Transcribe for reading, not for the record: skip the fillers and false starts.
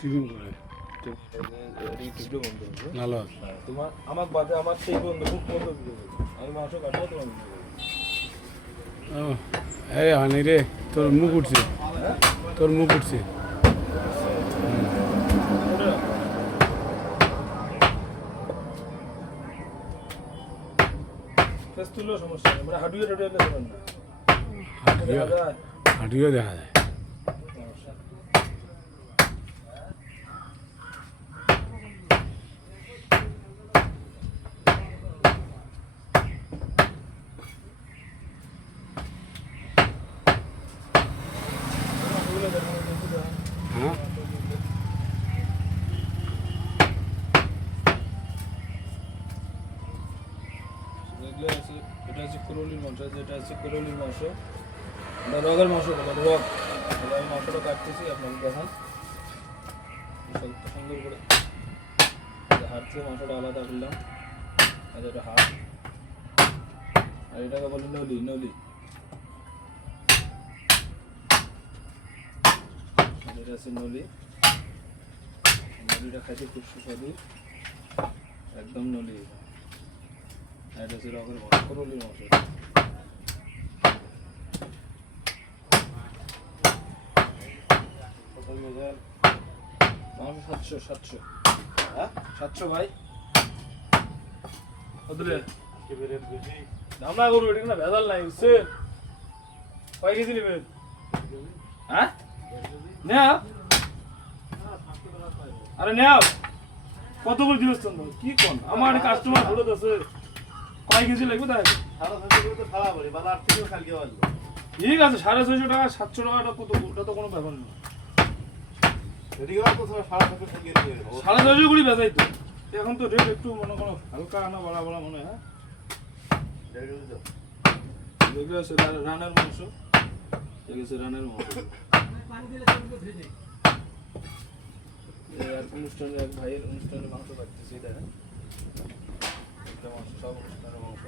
Trimming করে video বন্ধ করবো। ভালো। হ্যাঁ, তোমার আমার বাদে আমার সেই বন্ধু খুব বন্ধ ভিডিও করবো। আমি মাংস কাটবো তোমার ভিডিও করবো। ও এই হানি রে তোর মুখ উঠছে, হ্যাঁ তোর মুখ উঠছে। ফেস তুললেও সমস্যা নেই, মানে হাঁটুয়ে টাটুয়ে দেবেন না। হাঁটিও দেখা যায় হাঁটিও দেখা যায়। সমস্যা। হ্যাঁ এগুলো আছে, এটা হচ্ছে করলির মাংস, যেটা হচ্ছে করলির মাংস। এটা রগের মাংস বলে, রগ। এবার আমি মাংসটা কাটতেছি, আপনাকে দেখান সুন্দর করে। হাত থেকে মাংসটা আলাদা করলাম, আর এটা হাত, আর এটাকে বলি নলি। নলি এটা হচ্ছে নলি। নলিটা খাইতে খুব সুস্বাদু, একদম নলি। আর এটা হচ্ছে রগের মাংস, করলির মাংস। মাংস 700 হ্যাঁ 700 ভাই। কতলে দাম না করবো, এটা না ভেজাল নাই বুঝছে। কয় কেজি নেবেন? হ্যাঁ নেও, আরে নেও। কত করে দিবস চন্দ্র কি কোন আমার কাস্টমার ঘুরে আছে। কয় কেজি লাগবে তাই? ঠিক আছে, 650 টাকা 700 টাকাটা কত, ওটা তো কোনো ব্যাপার না। 650 করে বেচাই তো এখন, তো রেট একটু মনে করো হালকা আনা বড়া বড়া মনে হয়। এগুলো হচ্ছে রানের মাংস, এগুলো হচ্ছে রানের মাংস। এক অনুষ্ঠানে, এক ভাইয়ের অনুষ্ঠানে মাংস কাটতেছি, দেখেন একটা মাংস, সব অনুষ্ঠানের মাংস।